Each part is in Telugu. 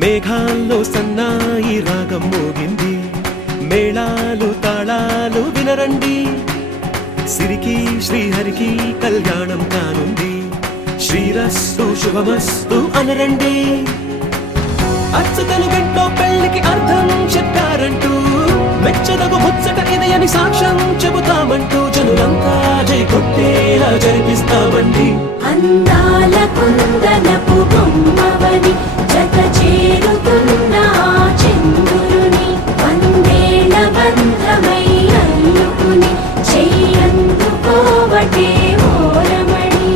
మేఘాల్లో సన్నాయి రాగం మోగింది, మేళాలు తాళాలు వినరండి, సిరికి శ్రీహరికి కళ్యాణం కానుంది, శ్రీరస్తు శుభమస్తు అనరండి. అచ్చతలు గంటో పెళ్లికి అర్థం చెప్పారంటూ, మెచ్చదగు ముచ్చట ఇది అని సాక్ష్యం చెబుతామంటూ, జనులంతా జై కొట్టేలా జరిపిస్తామండి. అందాల కుందనపు బొమ్మవని జత చేరుతున్న చంద్రుని, వందేళ్ల బంధమై అల్లుకుని చెయ్యందుకోవటే ఓరమణి.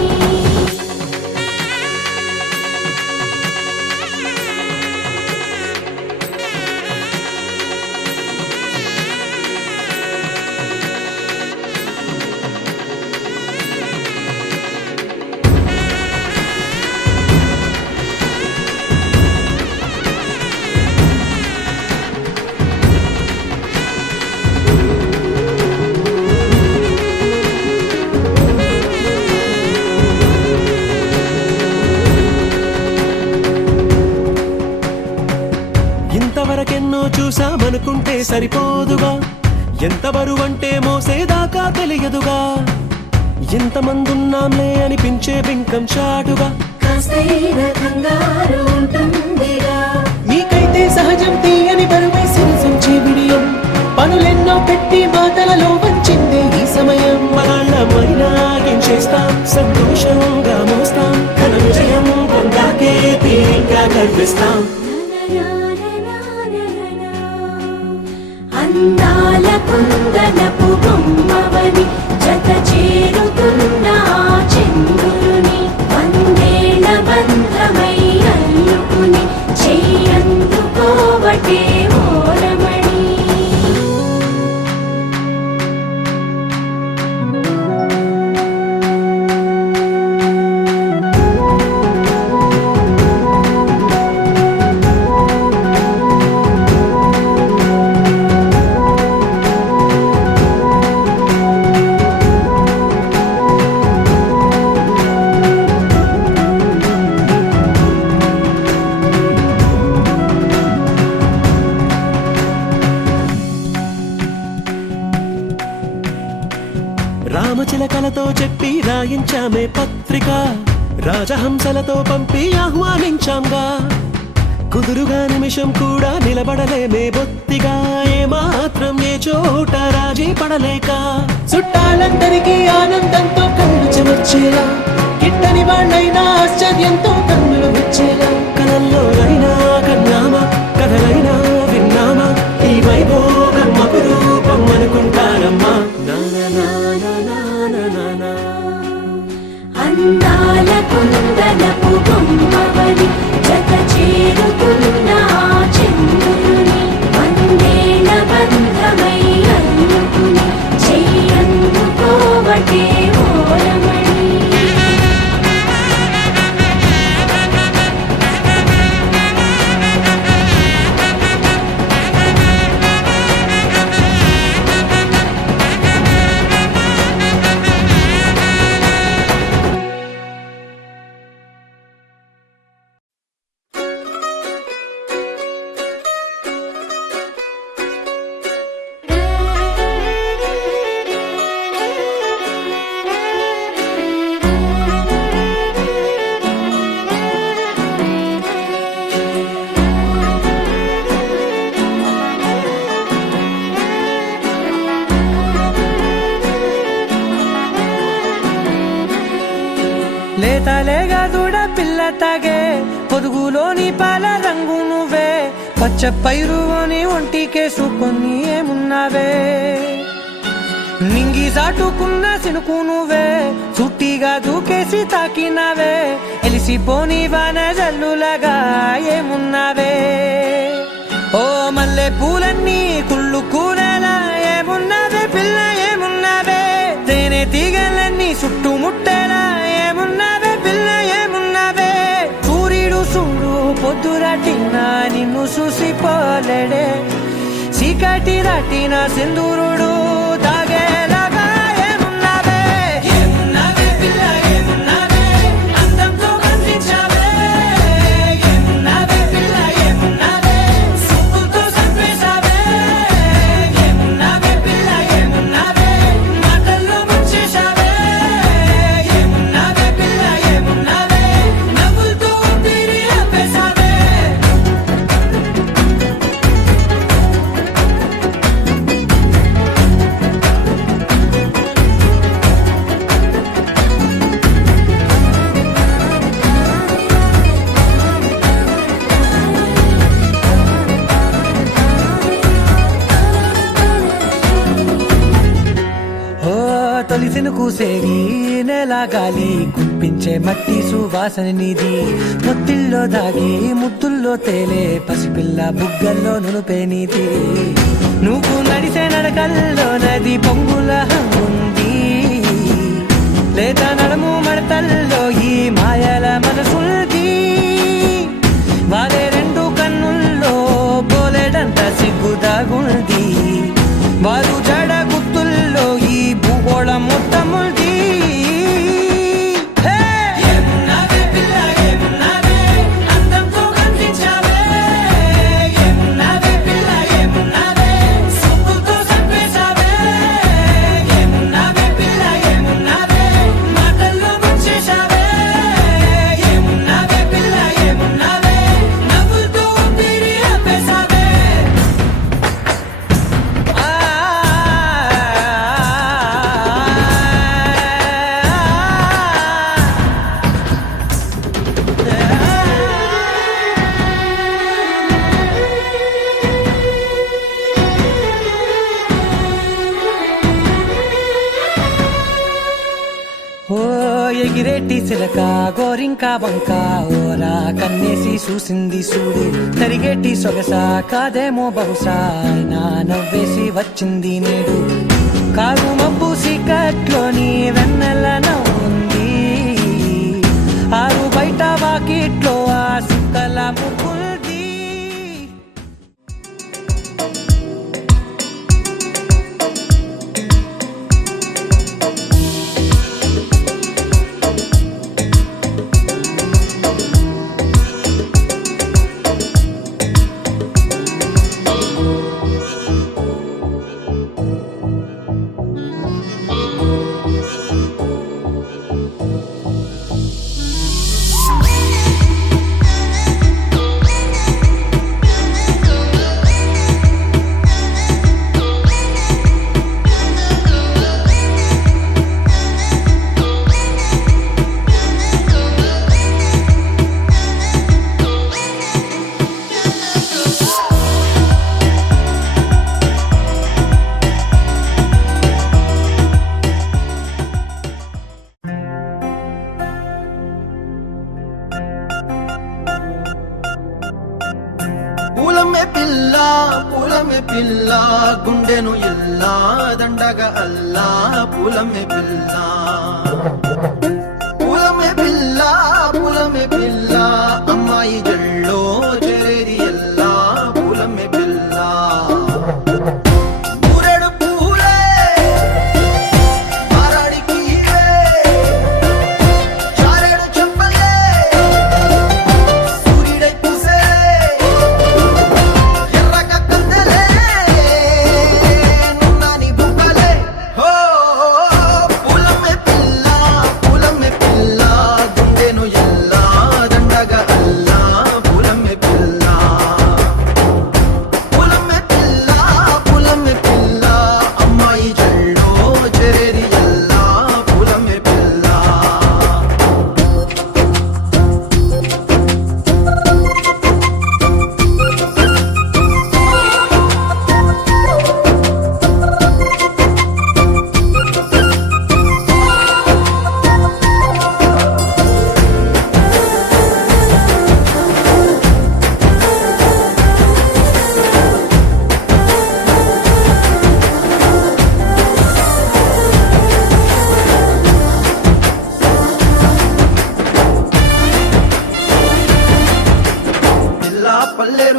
ఇంతవరకెన్నో చూసామనుకుంటే సరిపోదుగా, ఎంత బరువంటే మోసేదాకా తెలియదుగా, ఇంతమందున్నాంలే అనిపించే బింకం చాటుగా, మీకైతే సహజం తీయని బరువై సిరిసంచే బిడియం, పనులెన్నో పెట్టి మాటలలో వంచిందే ఈ సమయం. మనాళ్ళమైనా ఏం చేస్తాం, సంతోషంగా మోస్తాం, ఘన విజయం పొందాకే తీరిగ్గా గర్విస్తాం. అందాల కుందనపు బొమ్మవని జత చేరుతున్న చంద్రుని, వందేళ్ల బంధమై అల్లుకుని చెయ్యందుకోవటే ఓరమణి. రామచిలకలతో చెప్పి రాయించామే పత్రిక, రాజహంసలతో పంపి ఆహ్వానించాంగా, కుదురుగా నిమిషం కూడా నిలబడలేమే బొత్తిగా, ఏమాత్రం ఏ చోట రాజీ పడలేక, చుట్టాలందరికీ ఆనందంతో కళ్ళు చెమర్చేలా, గిట్టని వాళ్ళైనా ఆశ్చర్యంతో కన్నులు వచ్చేలా, కలల్లోనైనా కన్నామా, కథలైనా విన్నామా, ఈ వైభోగం అపురూపం అనుకుంటారమ్మా. అందాల కుందనపు బొమ్మవని జత చేరుతున్న చంద్రుని, వందేళ్ల బంధమై అల్లుకుని చెయ్యందుకోవటే ఓరమణి. లేతలేగా దూడ పిల్ల తాగే, పొదుగులోని పాల రంగు నువ్వే, పచ్చ పైరుని ఒంటికేసుకొని ఏమున్నావే, నింగి సాటుకున్న సినుకు నువ్వే, చుట్టిగా దూకేసి తాకినావే, ఎలిసిపోని వాన జల్లులగా ఏమున్నావే, ఓ మల్లె పూలన్నీ కుళ్ళు కూరలా ఏమున్నావే పిల్ల ఏమున్నావే, తేనె తీగలన్నీ చుట్టుముట్టేలా ఏమున్నావే పిల్ల ఏమున్నావే, సూర్యుడు చూడు పొద్దురటిన్నా నిన్ను చూసిపోలేడే చీకటి దాటిన సింధూరుడు దాగేలాగా ఏమున్నావే ఏమున్నావే పిల్ల ఏమున్నావే అందంతో కనిపించావే ఏమున్నావే పిల్ల ఏమున్నావే సుక్కుతో సంపేశావే ఏమున్నావే పిల్ల ఏమున్నావే మాటల్లో ముంచేశావే ఏమున్నావే పిల్ల ఏమున్నావే నవ్వులతో ఊపిరి ఆపేశావే ఓ తొలిసిన కూసేగి నెల గాలి కుప్పించే మట్టి సువాసన నీది మొత్తిల్లో దాగి ముద్దుల్లో తేలే పసిపిల్ల బుగ్గల్లో నునుపే నీది నువ్వు నడిసే నడకల్లో నది పొంగుల హంగుంది లేదా నడుము మడతల్లో ఈ మాయల మనసుల్ది వారే రెండు కన్నుల్లో పోలేడంత సిగ్గుదాగుంది వారు జడ గుర్తుల్లో ఈ భూగోళం మొత్తముంది ఏమున్నావే పిల్ల ఏమున్నావే అందంతో కనిపించావే ఏమున్నావే పిల్ల ఏమున్నావే సుక్కుతో సంపేశావే ఏమున్నావే పిల్ల ఏమున్నావే మాటల్లో ముంచేశావే ఏమున్నావే పిల్ల ఏమున్నావే నవ్వులతో ఊపిరి ఆపేశావే ఓ ఎగిరేటి సిలక గోరింక వంక ఓరా కన్నేసి చూసింది చూడు తరిగేటి సొగస కాదేమో బహుశా నా నవ్వేసి వచ్చింది నేడు కారు మబ్బు సీకట్లోని వెన్నెల నవ్వుంది ఆరు బయట వాకిట్లో ఆ సుక్కల ముగ్గుల్ది పూలమే పిల్ల గుండెను ఎల్లా దండగా అల్లా పూలమే పిల్ల పూలమే పిల్ల అమ్మాయి జల్లో చేరేది ఎల్లా పూలమే పిల్ల ఊరెడు పూలే మారాడికి చారెడు చెప్పలే సూర్యుడై పూసే ఎర్రగా కందలే నున్నాని బుక్కలే హో పూలమే పిల్ల గుండెను ఎల్లా దండగా అల్లా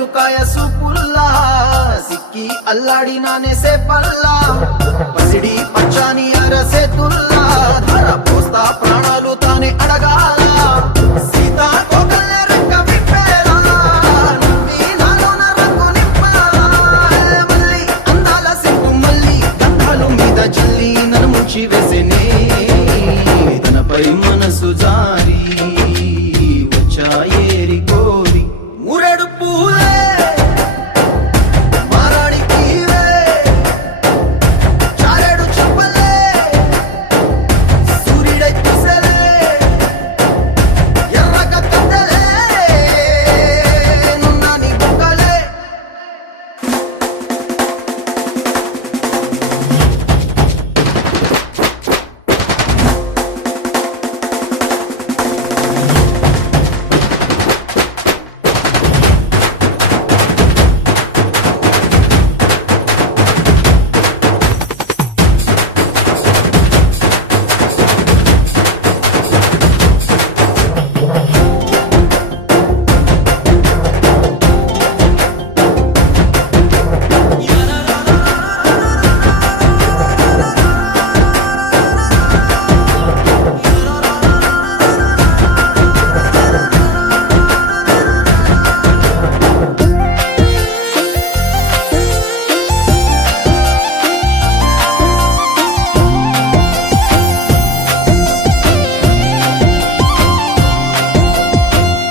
సొరకాయ సూపుల్లా సిక్కి అల్లాడినానే సేపల్లా పసిడి పచ్చాని అరసేతుల్లా ధర పోస్తా ప్రాణాలు తానే అడగాల సీతా కోకల్లే రెక్క విప్పేలా నవ్వి నాలోన రంగు నింపాలా మళ్ళీ అందాల సింపు మళ్ళీ గంధాలు మీద జల్లి నన్ను ముంచి వేసేనే తనపై మనసు జారి వచ్చాయేరి కోరి మురడు పూలే మారాడికివే చారెడు చెప్పలే సూర్యుడై కుసలే ఎర్రగ కద్దలే నున్నాని బుక్కలే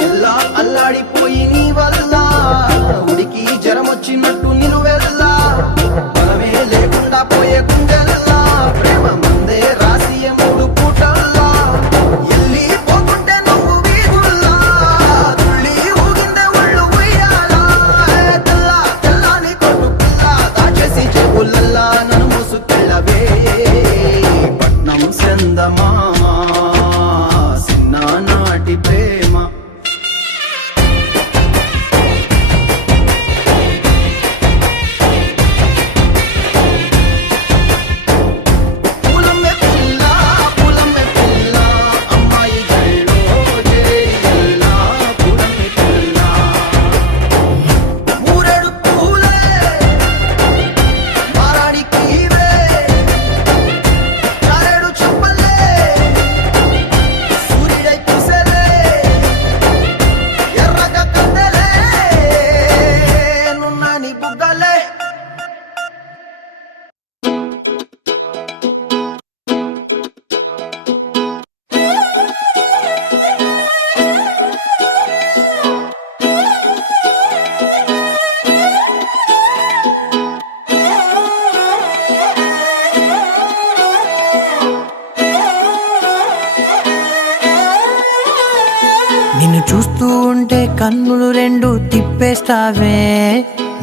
ఎల్లా అల్లాడిపోయి నీ వల్ల ఉడికి జరం వచ్చినట్టు నిలువెల్లా బలమే లేకుండా పోయే గుండెల్లా ప్రేమ మందే రాసియ మూడు పూటల్లా ఎల్లి పోతుంటే నువ్వు వీధుల్లా తుళ్ళి ఊగిందే ఒళ్ళు ఉయ్యాలా తెల్లా తెల్లాని కొట్టు పిల్ల దాచేసి చెవులల్లా నన్ను మూసుకెళ్ళవే పట్నం చందమామా చిన్ననాటి ప్రేమ పూలమ్మే పిల్ల అమ్మాయి గళ్ళో చేరిల్లా పూలమ్మే పిల్ల మూరెడు పూలే మారాడికివే చారెడు చెప్పలే సూర్యుడై కుసలే ఎర్రగ కద్దలే నున్నాని బుగ్గలే నిన్ను చూస్తూ ఉంటే కన్నులు రెండు తిప్పేస్తావే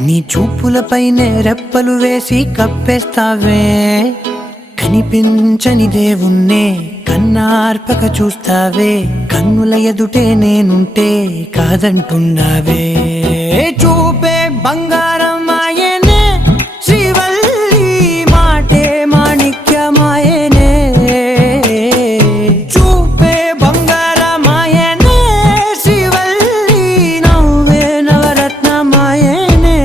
నీ చూపులపైనే రెప్పలు వేసి కప్పేస్తావే కనిపించని దేవుణ్ణే కన్నార్పక చూస్తావే కన్నుల ఎదుటే నేనుంటే కాదంటున్నావే చూపే బంగారం ఆయనే శ్రీవల్లి మాటే మాణిక్యమాయనే చూపే బంగారమాయనే శ్రీవల్లి నవ్వే నవరత్నమాయనే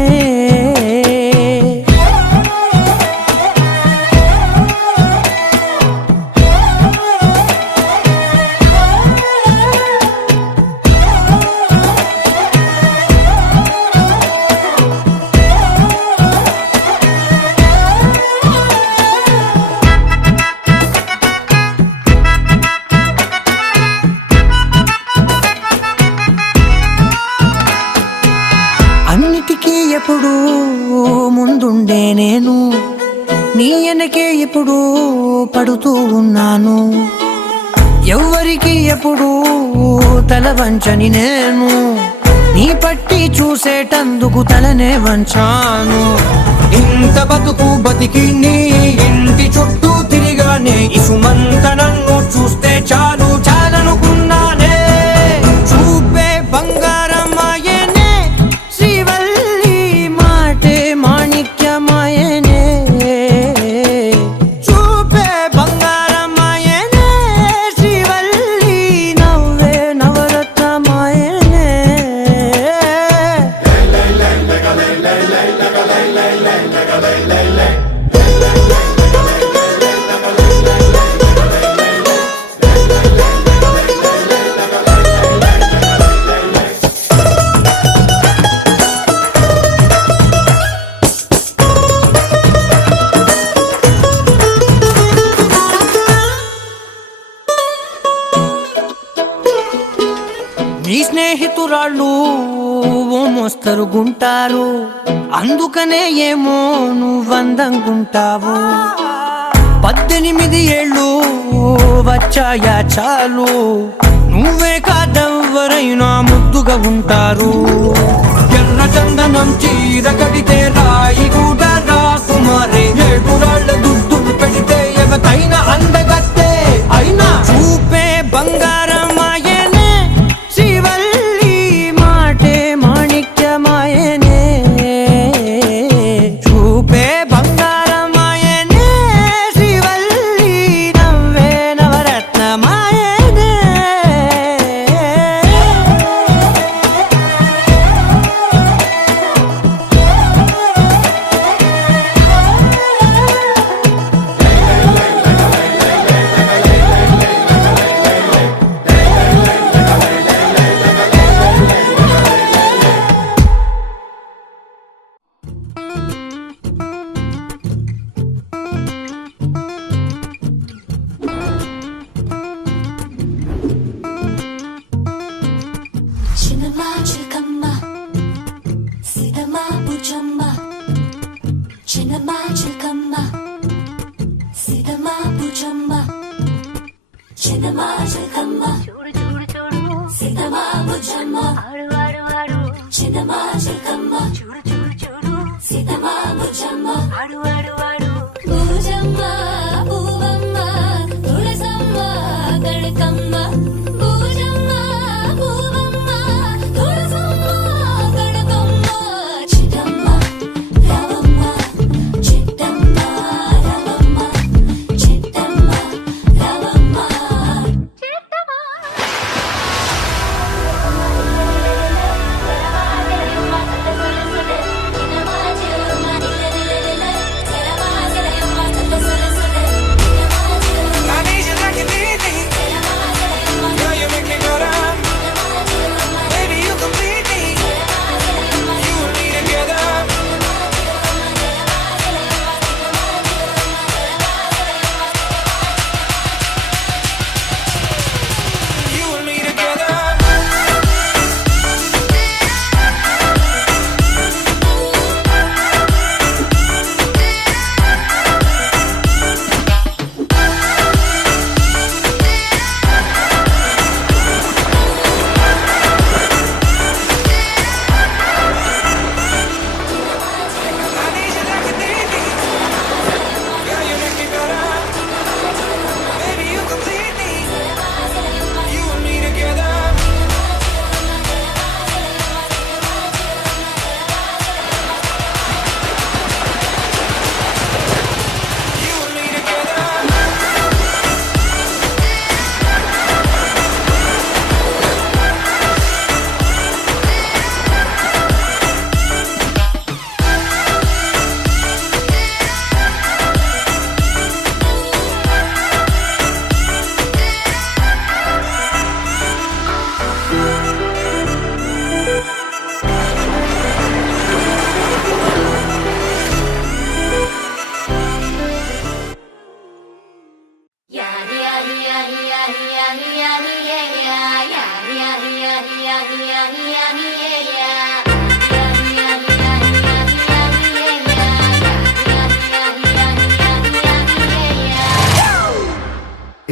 అన్నిటికీ ఎప్పుడు ముందుండే నేను నీ వెనకే ఎప్పుడు పడుతూ ఉన్నాను ఎవ్వరికి ఎప్పుడు తల వంచని నేను నీ పట్టి చూసేటందుకు తలనే వంచాను ఇంత బతుకు బతికి నీ ఇంటి చుట్టూ తిరిగానే ఇసుమంత నన్ను చూస్తే చాలు చాలనుకున్నానే చూపే బంగారమాయనే శ్రీవల్లి మాటే మాణిక్యమాయనే చూపే బంగారమాయనే శ్రీవల్లి నవ్వే నవరత్నమాయనే మోస్తరుగుంటారు, అందుకనే ఏమో నువ్వందంగుంటావు. 18 ఏళ్ళు వచ్చాయా చాలు, నువ్వే కాదెవ్వరైనా ముద్దుగా ఉంటారు. ఎర్ర చందనం చీర కడితే రాయి కూడా రాకుమారే, 7 రాళ్ళ దుద్దులు పెడితే ఎవతైనా అందగత్తే. అయినా చూపే బంగారమాయనే, శ్రీవల్లి మాటే మాణిక్యమాయనే. చూపే బంగారమాయనే, శ్రీవల్లి నవ్వే నవరత్నమాయనే. చిన్నమ్మా Chilakamma Sidamma Bujjamma, Chinnamma Chilakamma Sidamma Bujjamma, Chinnamma Chilakamma Sidamma Bujjamma, Chinnamma Chilakamma Sidamma Bujjamma. Bujjamma Poovamma Tulasamma Kanakamma, Bujjamma Poovamma Tulasamma Kanakamma, Chittamma Ravamma Chittamma Ravamma, Chittamma Ravamma Chittamma.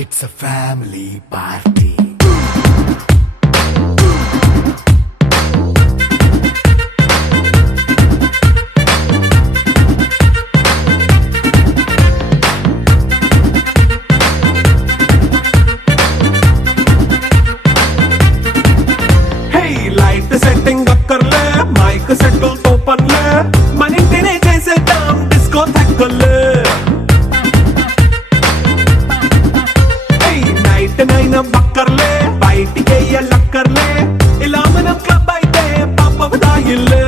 It's a family party. Setting అక్కర్లే, మైక్ సెట్టులతో పనులే, మన ఇంటినే చేసేద్దాం డిస్కో థక్కులే. నైట్ నైన్ బక్కర్లే, బయటికి లక్కర్లే, ఇలా మనం క్లబ్ అయితే పాపదాయిల్లే.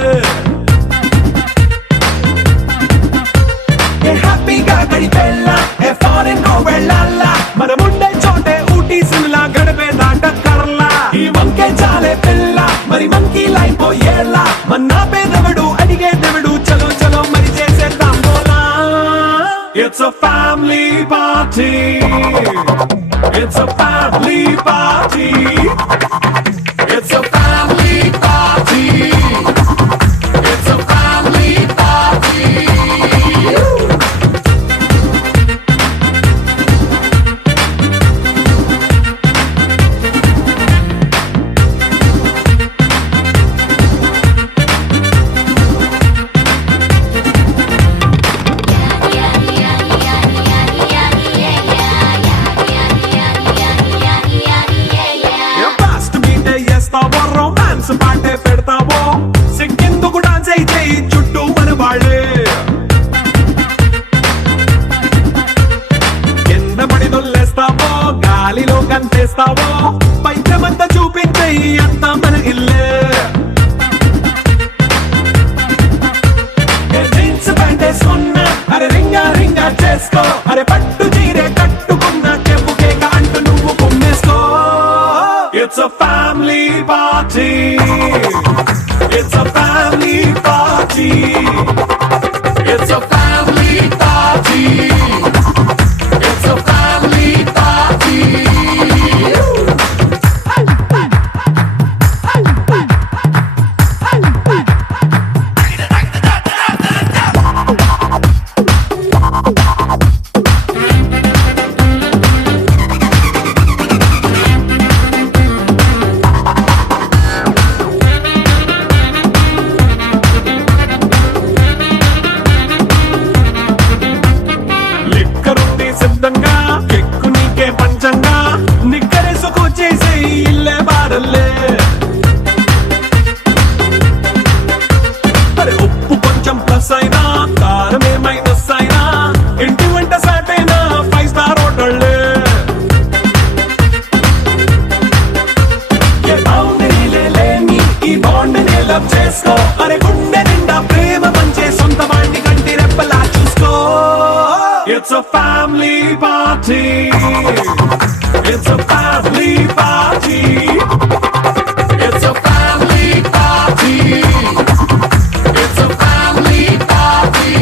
హ్యాపీగా గడిపెళ్ళా, ఏ ఫారెన్ కో వెళ్ళాలా, మనముండే చోటే ఊటీ సిమ్లా గడిపే నాటకర్లా. ఈ వంకే చాలే పిల్ల, మరి మంకీ లైపోయేలా, మన్నా పేదవడు అడిగే దేవుడు, చలో చలో మరి చేసేద్దాం బోలా. It's a family party. It's a family party. It's a family party. చేయి చుట్టూ మన వాళ్ళే కింద పడి దొల్లేస్తావో గాలిలో కంటేస్తావో పైచమంతా చూపించేయి అంతా మన ఇల్లే జీన్స్ ప్యాంట్ వేసుకున్నా అరే రింగా రింగా చేసుకో అరే పట్టు చీరే కట్టుకున్నా చెప్పు కేక అంటూ నువ్వు కుమ్మేసుకో It's a family party. It's a family party. It's a family party. It's a family party. లిక్కరుంది సిద్ధంగా కెక్కు నీకే పంచంగా నిక్కరేసుకొచ్చేసే ఇల్లే బారల్లే అరే ఉప్పు కొంచెం ప్లస్ అయినా కారమే మైనస్ అయినా ఇంటి వంట సాటైనా 5 స్టార్ హోటళ్ళే ఏ బౌండరీలే లేని ఈ బాండ్ని లవ్ చేసుకో అరే గుండె నిండా ప్రేమ పంచే సొంత వాణ్ణి కంటి రెప్పలా చూసుకో It's a family party. It's a family party. It's a family party. It's a family party.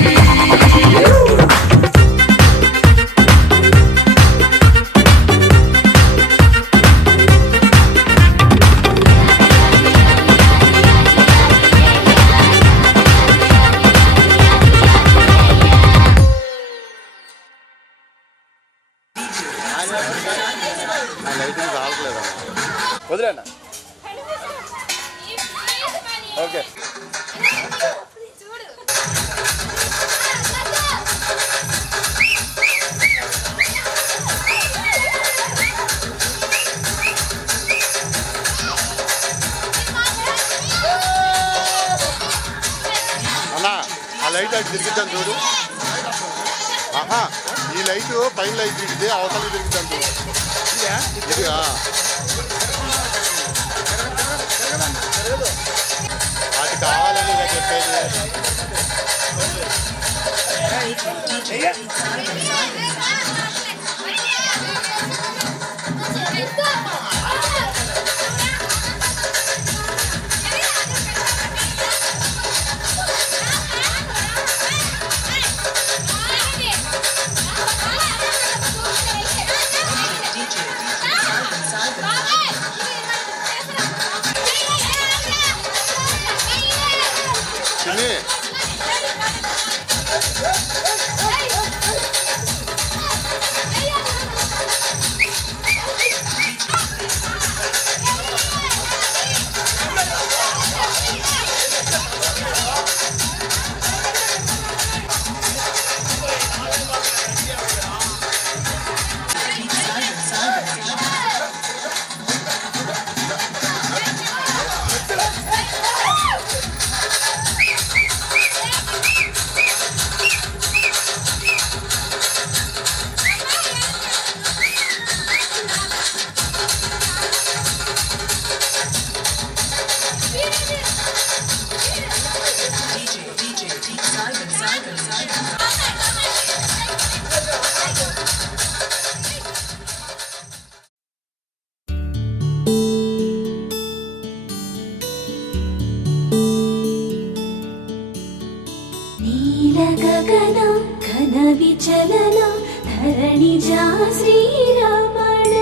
వదిలేనా ఓకే అన్నా ఆ లైట్ అటు తిరిగిద్దాం చూడు ఆహా ఈ లైట్ పైన లైట్ తిరిగితే అవతల తిరిగిద్దాం చూడు ఇదిగా అది కావాలని ఇలా చెప్పేది చిన్ని గగనం ఘన విచలన ధరణిజా శ్రీరమణ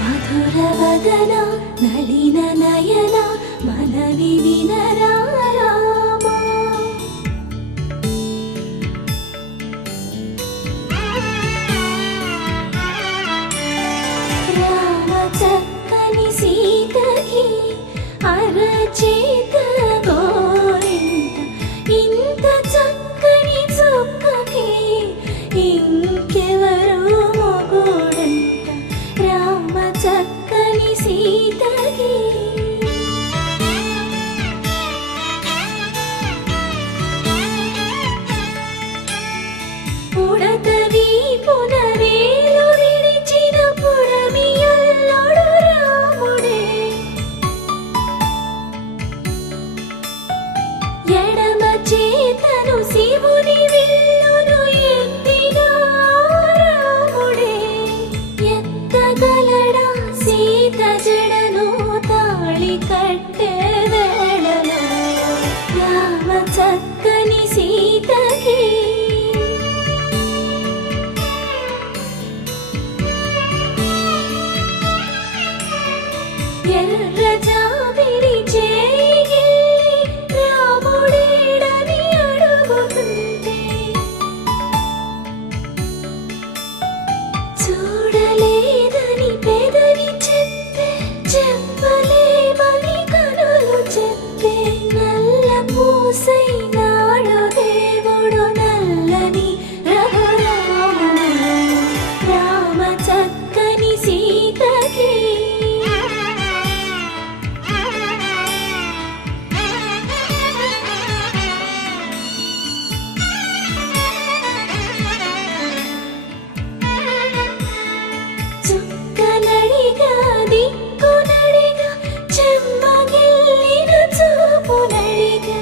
మధుర వదన నళిన నయన మనవి వినరా రామా చక్కని సీతకి అరచేత గోరింట ఇంత చక్కని చుక్కకి ఇంకెవరు మొగుడంట ఎర్ర జాబిలి చేయి రాముడేడని అడుగుతుంటే చూడలేదని పెదవి చెప్పే చెప్పలేమని కనులు చెప్పే నల్ల పూసై నాడు దేవుడు నల్లని రఘురాముడు రామ చక్కని సీతకి చుక్కనడిగా దిక్కునడిగా చెమ్మగిల్లిన చూపునడిగా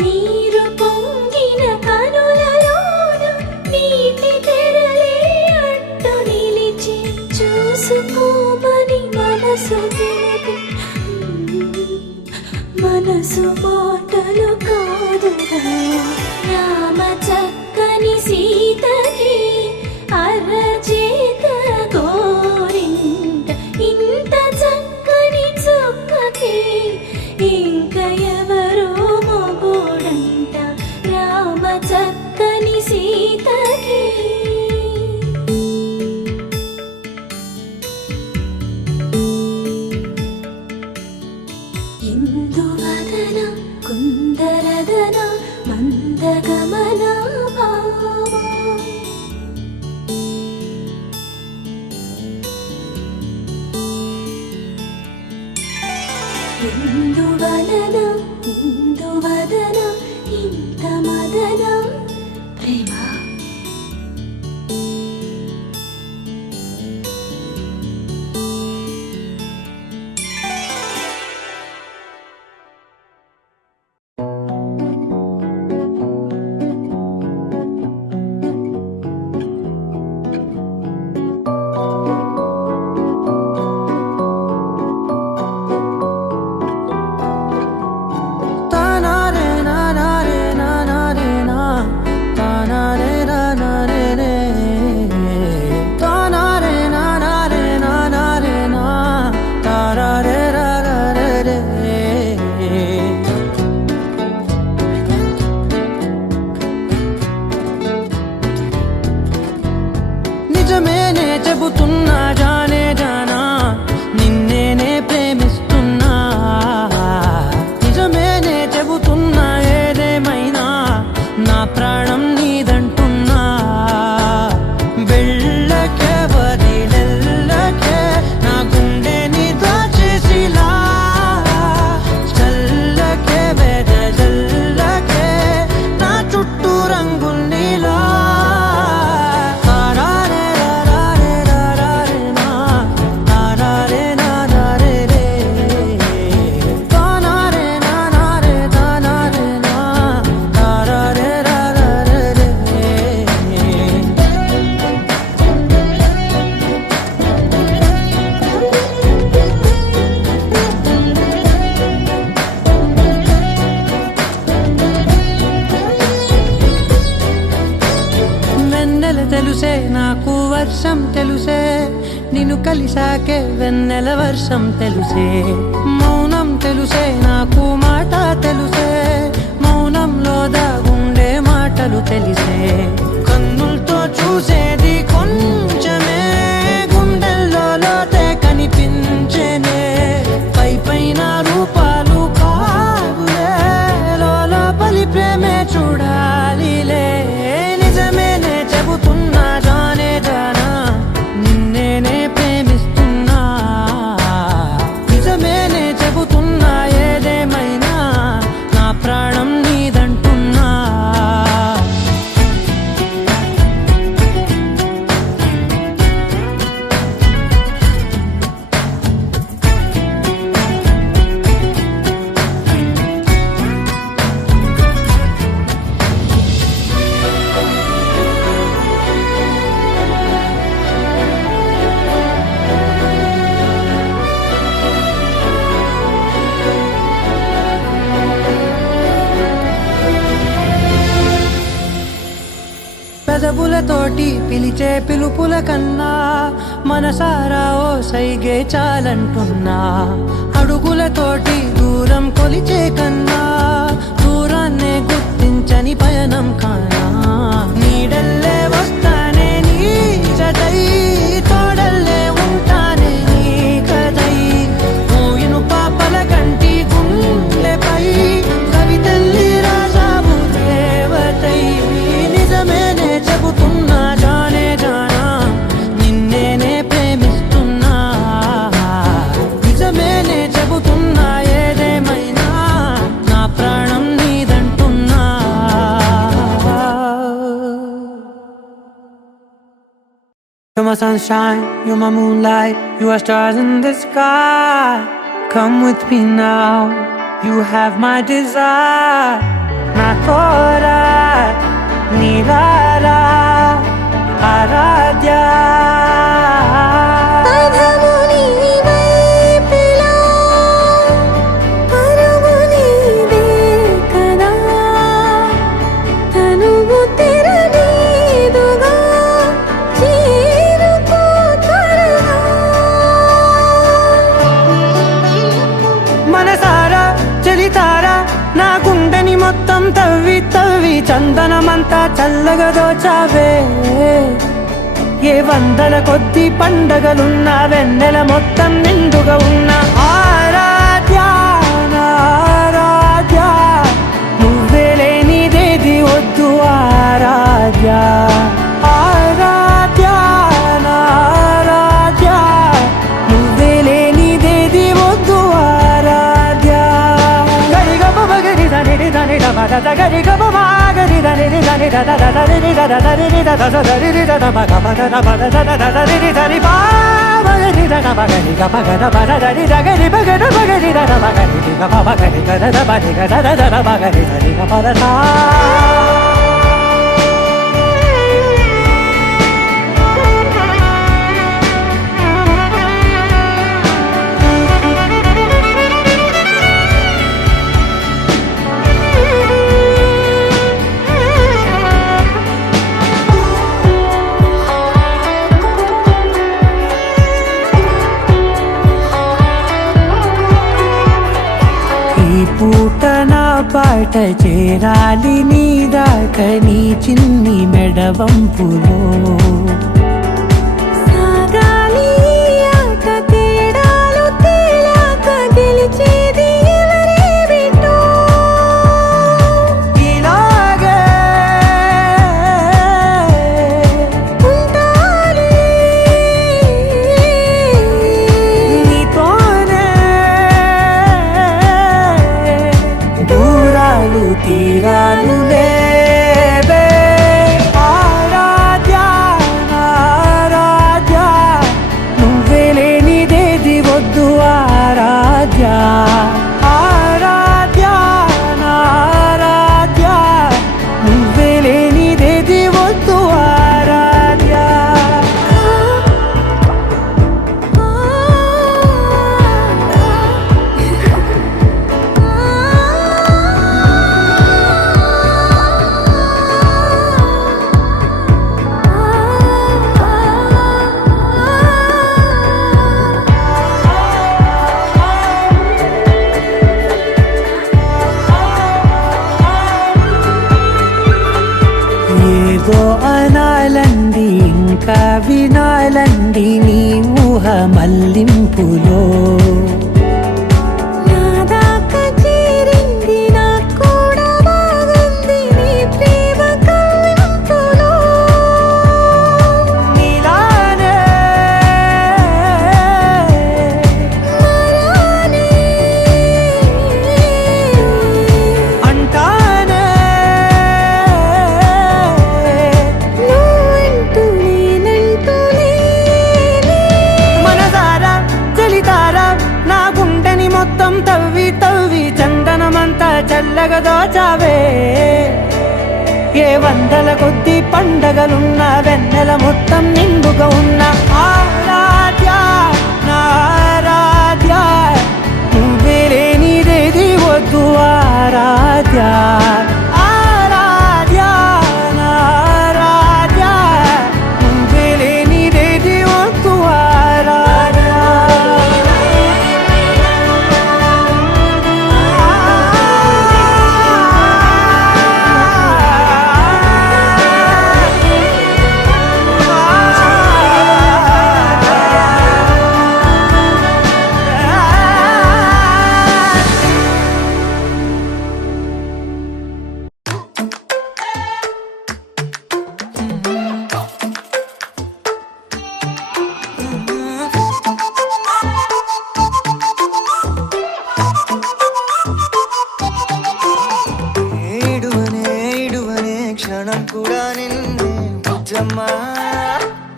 నీరు పొంగిన కనులలోన నీటి తెరలే అడ్డు నిలిచి చూసుకోమని మనసు తెలిపి మనసు మాటలు కాదుగా రామ చక్కని సీతకి అరచేత గోరింట ఇంత చక్కని చుక్కకి ఇంక ఎవరో మొగుడంట రామ చక్కని సీతకి ఇందువదన కుందరదన మందగమన భామా ఎందువలన ఇందువదన ఇంత మదన ప్రేమ నిజమేనే చెబుతున్నా జానే జానా నిన్నేనే ప్రేమిస్తున్నా నిజమేనే చెబుతున్నా ఏదేమైనా నా ప్రాణం నీదంటున్నా వెళ్ళకే వదిలెల్లకే నా గుండెని దాచేసిలా చల్లకే వెదజల్లకే నా చుట్టూ రంగుల్నిలా వెన్నెల తెలుసే నాకు వర్షం తెలుసే నిన్ను కలిసాకే వెన్నెల వర్షం తెలుసే మౌనం తెలుసే నాకు మాట తెలుసే మౌనంలో దాగుండే మాటలు తెలిసే కన్నులతో చూసేది కొంచెమే గుండెల్లో లోతే కనిపించేనే పై పైన రూపాలు కాదులే లోపలి ప్రేమే చూడాలిలే నిజమేనే చెబుతున్నా జానే జానా నిన్నేనే ప్రేమిస్తున్నా నిజమేనే చెబుతున్నా ఏదేమైనా నా ప్రాణం నీదంటున్నా తోటి పిలిచే పిలుపుల కన్నా మనసారా ఓ సైగే చాలంటున్నా. అడుగులతోటి దూరం కొలిచే కన్నా దూరాన్నే గుర్తించని పయనం కానా. నీడల్లే వస్తానే నీ జతై, తోడల్లే ఉంటానే నీ కదై. మోయిను పాపల కంటి గుండెపై కవితల్లి రాజావు దేవతై. నిజమేనే చెబుతున్నా జానే జానా, నిన్నేనే ప్రేమిస్తున్నా. నిజమేనే చెబుతున్నా ఏదేమైనా నా ప్రాణం నీదంటున్నా. You're my sunshine, you're my moonlight, you are stars in the sky. Come with me now, you have my desire. Na tora nirara aradya. పదముని వైపులా పరుగు నీదే కదా, తనువు తెరనీదుగా చేరుకో త్వరగా. మనసారా చలితారా నా గుండెని మొత్తం తవ్వి తవ్వి చందనమంతా చల్లగా దోచావే. ఏ వందల కొద్ది పండగలున్నా వెన్నెల మొత్తం నిండుగా ఉన్న ఆరాధ్య నా ఆరాధ్య. నువ్వే లేనిదేది వద్దు ఆరాధ్య. ఆరాధ్య నా ఆరాధ్య, నువ్వే లేనిదేది వద్దు ఆరాధ్య. గరిగమ మగరి దని దని మగ గరి గమ మాగరి దని దని దద దని దద దని దద దని దద మగ మగ మగ దద దని దని బా మగరి దద మగరి గమ గద బద దని దగరి మగద మగరి దద మగరి గమ మగరి గద బది గద దద మగరి దని గమ దద. ఈ పూట నా పాట చేరాలి నీ దాకా నీ చిన్ని మెడవంపులో. సాగాలి ఆట తేడాలు తేలాక గెలిచేది ఎవరే బిడ్డో. ఇలాగే ఉంటాలి నీతోనే దూరాలు తీరాలు లేవే. ఆరాధ్య నా ఆరాధ్య, నువ్వే లేనిదేది వద్దు ఆరాధ్య. ఆరాధ్య నా ఆరాధ్య, నువ్వే లేనిదేది వద్దు ఆరాధ్య. ఏదో అనాలండి ఇంకా వినాలండి నీ ఊహ మల్లింపులో. నా దాకా చేరింది నాకు కూడా బాగుంది నీ ప్రేమ కవ్వింపులో. నీలానే మరానే అంటానే నువ్వంటూ నేనంటూ లేనే. మనసారా చలితారా నా గుండెని మొత్తం తవ్వి తవ్వి చందనమంతా చల్లగా దోచావే. ఏ వందల కొద్ది పండగలున్న వెన్నెల మొత్తం నిండుగా ఉన్న ఆరాధ్య నా ఆరాధ్య, నువ్వే లేనిదేది వద్దు ఆరాధ్య. ఆరాధ్య నా ఆరాధ్య,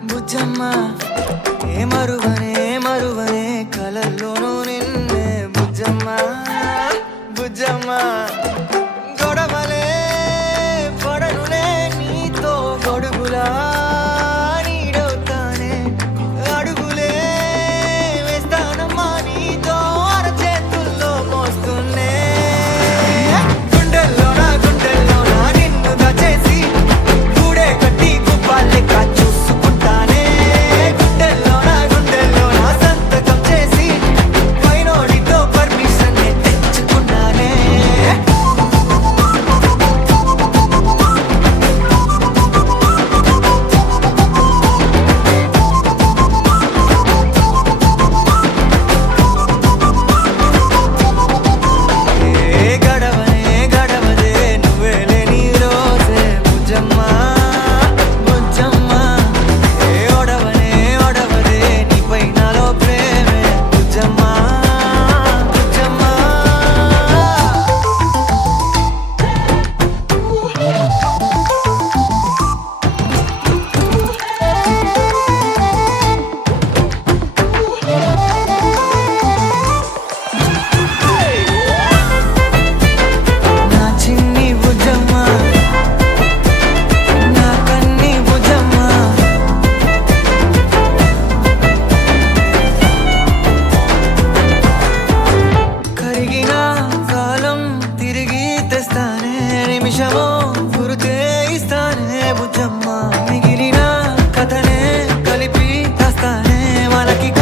బుజ్జమ్మ ఏ మరువనే మరువనే కలల్లోనూ నిన్నే బుజ్జమ్మ బుజ్జమ్మ గొడవలే పడనులే నీతో గొడుగులా నీడవుతానే అడుగులే వేస్తానమ్మా నీతో అరచేతుల్లో మోస్తున్నే గుండెల్లోనా నిన్ను దాచేసి గూడే కట్టి గుప్పాలెక్క చూసుకుంటానే గుండెల్లోనా సంతకం చేసి పైనోడితో పర్మిషన్ తెచ్చుకున్నానే ఏ గడవదే నువ్వే లేని రోజే బుజ్జమ్మ బుజ్జమ్మ ఏ ఒడవదే నీపై నాలో ప్రేమే బుజ్జమ్మ బుజ్జమ్మ నా చిన్ని బుజ్జమ్మ నా కన్ని బుజ్జమ్మ కరిగిన కాలం తిరిగి తెస్తానే నిమిషమో గురుతే ఇస్తానే బుజ్జమ్మ మిగిలిన కథనే కలిపి రాస్తానే మనకిక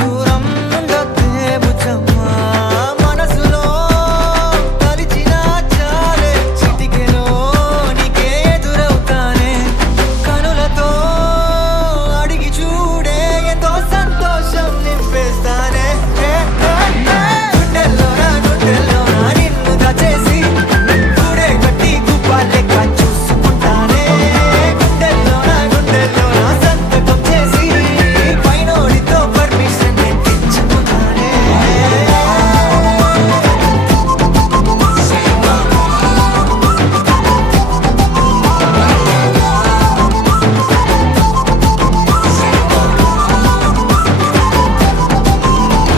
దూరం ఉండొద్దే బుజ్జమ్మ మనసులో తలిచిన చాలే చిటికెలో నీకే ఎదురవుతానే కనులతో అడిగి చూడే ఎంతో సంతోషం నింపేస్తానే గుండెల్లోనా నిన్ను దాచేసి గూడే కట్టి గుప్పాలెక్క చూసుకుంటానే గుండెల్లోనా సంతకం చేసి పైనోడితో పర్మిషన్ తెచ్చుకున్నానే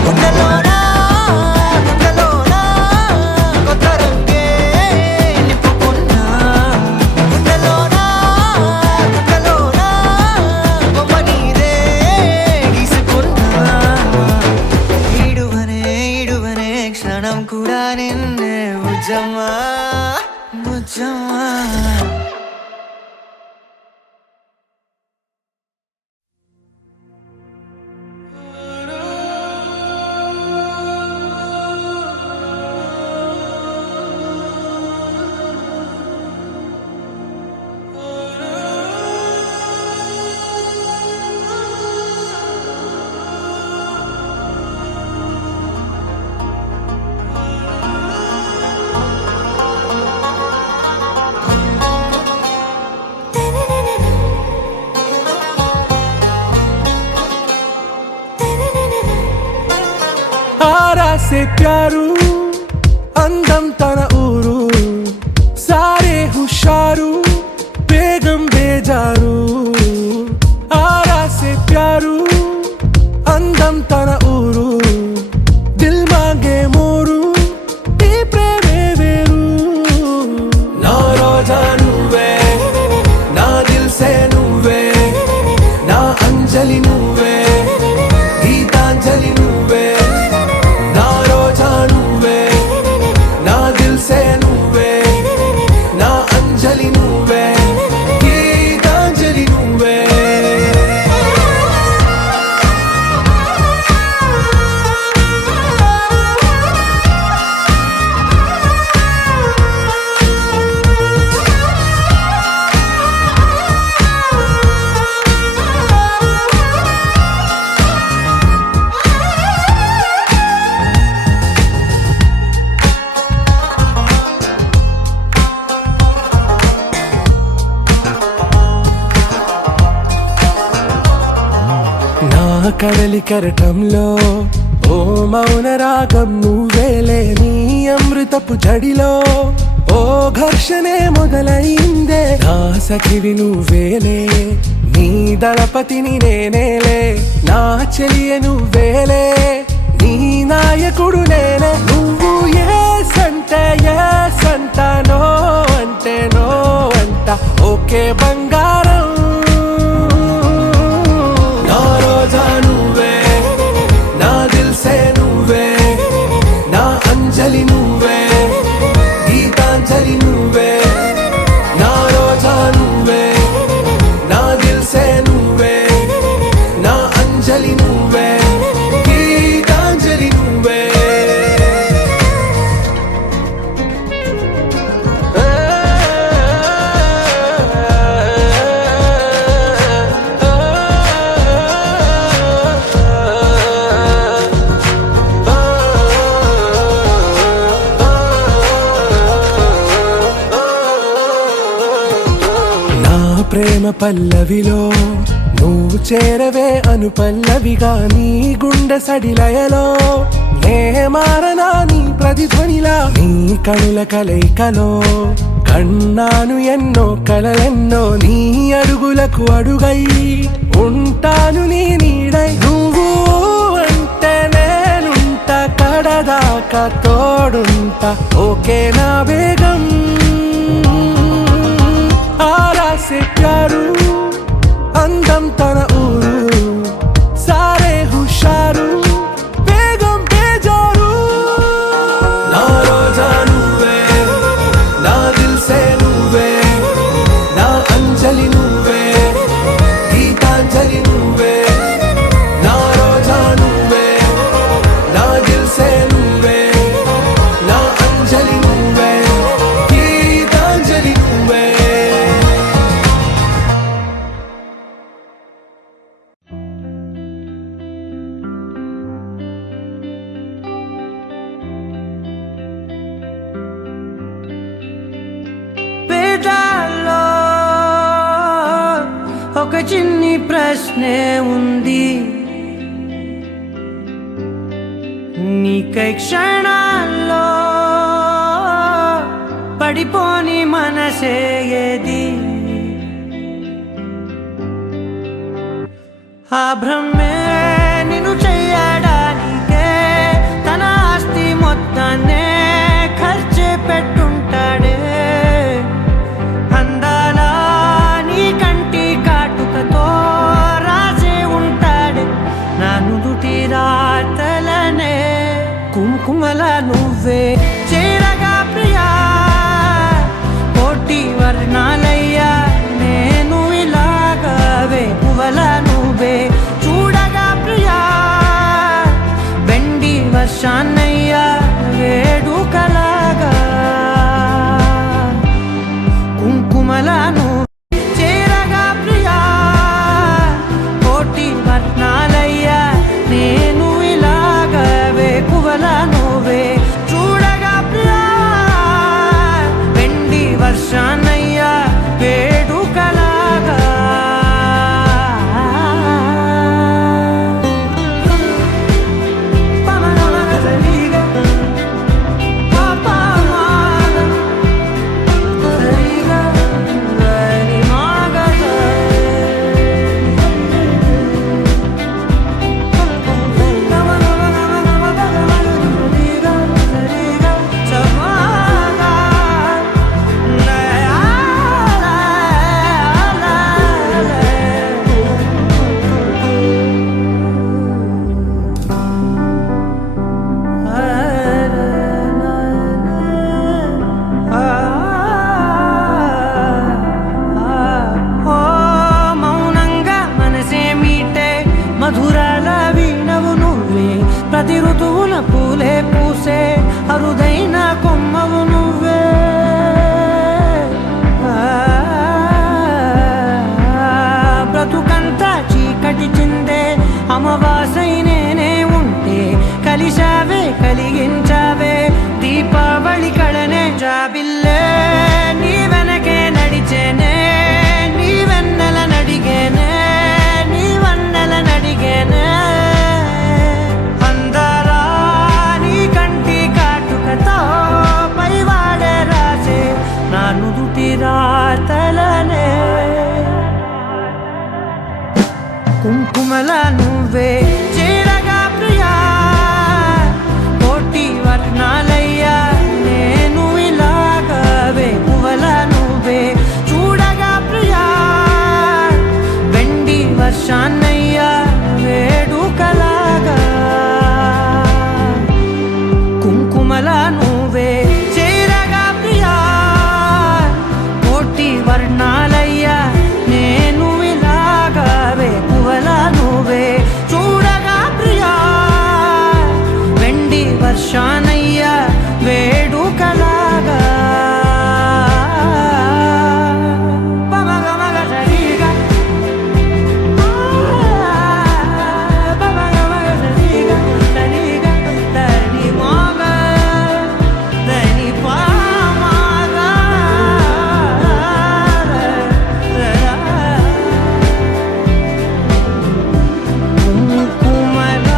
గుండెల్లోనా కొత్త రంగే నింపుకున్నా గుండెల్లోనా బొమ్మ నీదే గీసుకున్నా ఈడువనే క్షణం కూడా నిన్నే బుజ్జమ్మ బుజ్జమ్మ आरा से प्यारू అందం తన ఊరు సారే హుషారు బేగం బేజారు ఆరా సే ప్యారు అందం తన ఊరు దిల్ మాంగే మోరు ఈ ప్రేమే వేరు నా రోజా నువ్వే నా దిల్ సే నువ్వే నా అంజలి నువ్వే గీతాంజలి నువ్వే నా రోజా నువ్వే నా దిల్ సే నువ్వే నా అంజలి నువ్వే గీతాంజలి నువ్వే కడలి కరటంలో ఓ మౌన రాగం నువ్వేలే నీ అమృతపు జడిలో ఓ ఘర్షణే మొదలైందే నా సఖివి నువ్వేలే నీ దళపతిని నేనేలే, నా చెలియ నువ్వేలే, నీ నాయకుడు నేనే. నువ్వు ఏ సంట నో అంటే నో అంట, ఓకే బంగారం. నా రోజా నువ్వే, నా దిల్సే నువ్వే, నా అంజలి నువ్వే, గీతాంజలి నువ్వే. నా రోజా నువ్వే, నా దిల్సే నువ్వే, నా అంజలి నువ్వే, గీతాంజలి నువ్వే. నా ప్రేమ పల్లవిలో నువ్వు చేరవే అను పల్లవిగా, నీ గుండె సడిలయలో నే మారనా నీ ప్రతిధ్వనిలా. నీ కనుల కలయికలో కన్నాను ఎన్నో కలలెన్నో, నీ అడుగులకు అడుగై ఉంటాను నీ నీడై. నువ్వు అంటే నేనుంట కడదాకా తోడుంట, ఓకే నా బేగం. ఆరా సే ప్యారు అందం తన ఊరు, సారే హుషారు బేగం బేజారు. నా రోజా నువ్వే, నా దిల్సే నువ్వే, నా అంజలి నువ్వే, గీతాంజలి నువ్వే. నా రోజా నువ్వే, నా దిల్సే నువ్వే, నా అంజలి నువ్వే, గీతాంజలి నువ్వే. పేదాల్లో ఒక చిన్ని ప్రశ్నే ఉంది, నీకై క్షణాల్లో పడిపోని మనసే ఏది? ఆ భ్రమే నిన్ను చెయ్యడానికే తన ఆస్తి మొత్తాన్నే ఖర్చు పెట్టుంటాడే. అందాల నీ కంటి కాటుకతో రాసే ఉంటాడే నా నుదుటి రాతలనే. కుంకుమల నువ్వే చేరగా ప్రియా, కోటి వర్ణాలయ్యా నేను ఇలాగవే. పువ్వల నువ్వే చూడగా ప్రియా, వెండి వర్షాన్నయ్యా వేడుకలాగా. కుంకుమల నువ్వే చేరగా ప్రియా, కోటి వర్ణాలయ్యా నేను ఇలాగవే. పువ్వల నువ్వే చూడగా ప్రియా, వెండి వర్షాన్నయ్యా వేడుకలాగా. మధురాల వీణవు నువ్వే, ప్రతి ఋతువున పూలే పూసే అరుదైన కొమ్మవు నువ్వే. బ్రతుకంతా చీకటి చిందే అమవాసై నేనే ఉంటే, కలిశావే కలిగించావే దీపావళి కళనే. జాబిల్లే నీ వెనకే నడిచేనే, నీ వెన్నెల నడిగేనే, నీ వన్నెల నడిగేనే. అందరా నీ కంటి కాటుకతో పైవాడే రాసే నా నుదుటి రాతలనే. కుంకుమల నువ్వే చేరగా ప్రియా కోటి వర్ణాలయ్యా నేను ఇలాగవే పువ్వల నువ్వే చూడగా ప్రియా వెండి వర్షాన్నయ్యా వేడుకలాగా కుంకుమల నువ్వే చేరగా ప్రియా కోటి వర్ణాలయ్యా నేను ఇలాగవే పువ్వల నువ్వే చూడగా ప్రియా వెండి వర్షానయ్యా వేడుకలాగా పమగమగ సరిగా పమగమగ సరిగా సరిగా దని మోగ దని పామగ కుంకుమల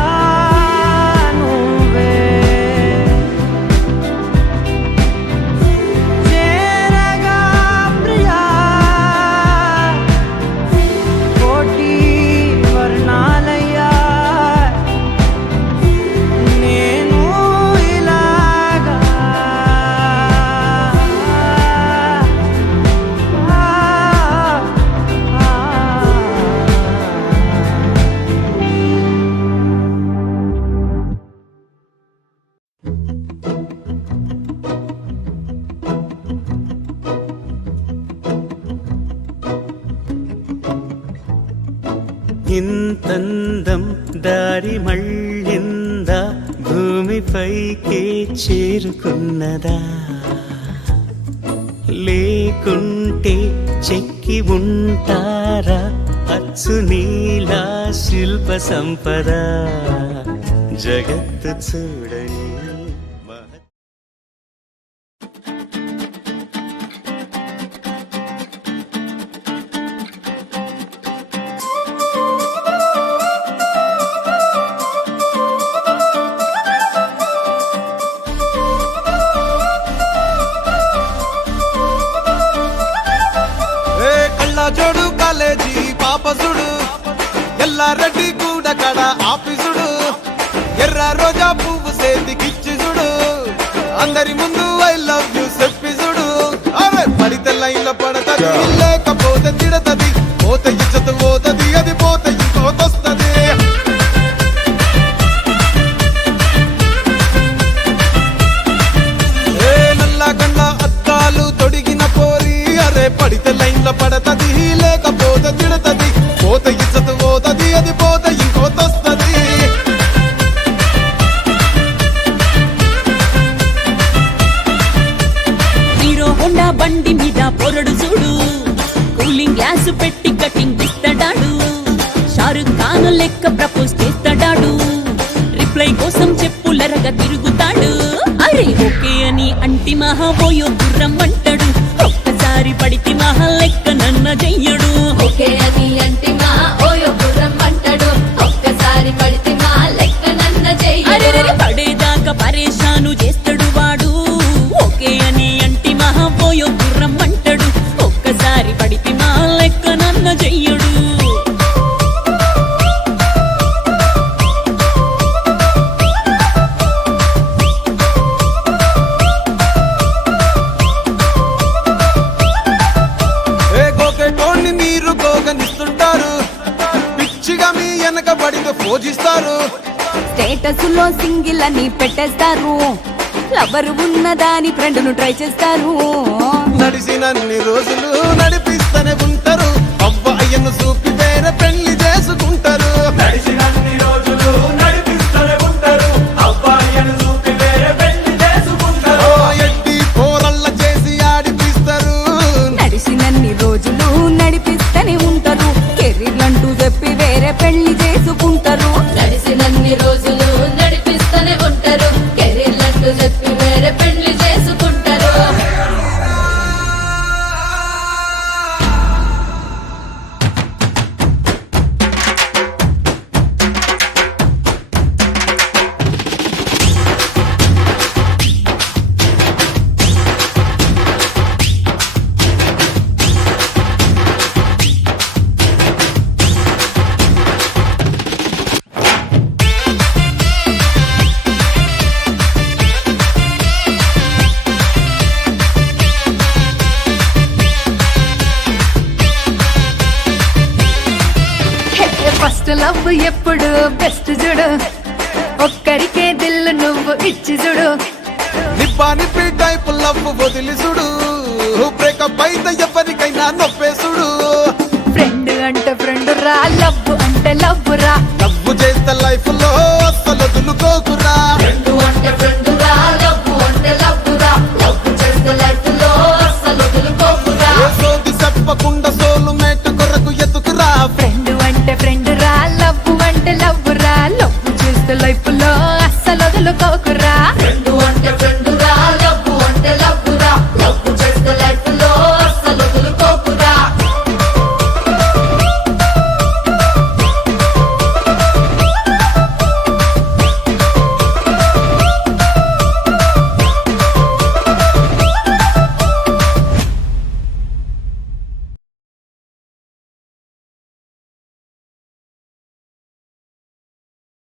నువ్వే చేరగా ప్రియా కోటి వర్ణాలయ్యా నేను ఇలాగా ఇంతందం దారి మళ్ళిందా భూమిపైకే చేరుకున్నదా లేకుంటే చెక్కి ఉంటారా అచ్చు నీలా శిల్ప సంపద జగత్తు చూడని కళ్ళజోడు కాలేజీ పాపసుడు ఎల్లారెడ్డి కూడా కడ ఆఫీసుడు ఎర్ర రోజా పువ్వు సేతికిచ్చి చూడు అందరి ముందు ఐ లవ్ యూ చెప్పి చూడు అరే పడితే లైన్ల పడతది లేకపోతే తిడతది పోతే ఇచ్చత పోతది అది పోతే ఇంకోతొస్తది నల్ల కళ్ళ అద్దాలు తొడిగిన పోరి అరే పడితే లైన్ల పడతది లేకపోతే తిడతది పోతే ఇచ్చత పోతది అది పోతే ఇంకోతొస్తది హీరో హోండా బండి మీద పొరడు చూడు కూలింగ్ గ్లాస్ పెట్టి కటింగ్ ఇస్తాడాడు షారుఖ్ ఖాన్ లెక్క ప్రపోజ్ చేస్తాడాడు రిప్లై కోసం చెప్పులరగా తిరుగుతాడు అరే ఓకే అని అంటి మహా పోయో గుర్రం అంటాడు ఒక్కసారి పడితే మహా లెక్క నన్న చెయ్యడు ఓకే అని అంటే మా ఓయో గుర్రం అంటాడు ఒక్కసారి పడితే మా లెక్క నన్న అరే చెయ్యడు పడేదాకా పరేషాను చేస్తాడు వాడు ఓకే అని అంటి మహా పోయో గుర్రం అంటాడు ఒక్కసారి పడితే మా లెక్క నన్న చెయ్యడు గోకెటోన్ని మీరు గోగనిస్తుంటారు పిచ్చిగా మీ వెనక పడితే పూజిస్తారు స్టేటస్ లో సింగిల్ అని పెట్టేస్తారు లవర్ ఉన్నదాని ఫ్రెండ్ ను ట్రై చేస్తారు నడిచినన్ని రోజులు నడిపిస్తూనే ఉంటారు అవ్వ అయ్యను చూపి వేరే పెళ్లి చేసుకుంటారు నడిచినన్ని రోజులు నడిపిస్తూనే ఉంటారు అబ్బాయిని చూపి వేరే పెళ్లి చేసుకుంటారు ఎట్టి పోరల్ల చేసి ఆడిపిస్తారు నడిచినన్ని రోజులు నడిపిస్తూనే ఉంటారు కెరీర్లంటూ చెప్పి వేరే పెళ్లి చేసుకుంటారు నడిచినన్ని రోజులు నడిపిస్తూనే ఉంటారు కెరీర్లంటూ చెప్పి వేరే పెళ్లి చేసుకుంటారు ఫస్ట్ లవ్ ఎప్పుడు బెస్ట్ చూడు ఒక్కరికే దిల్లు నువ్వు ఇచ్చి చూడు నిప్పి టైప్ లవ్ వదిలి చూడు బ్రేకప్ అయితే ఎవరికైనా నొప్పేసుడు ఫ్రెండ్ అంటే ఫ్రెండ్ రా లవ్ అంటే లవ్ రా లవ్ చేస్తే లైఫ్ లో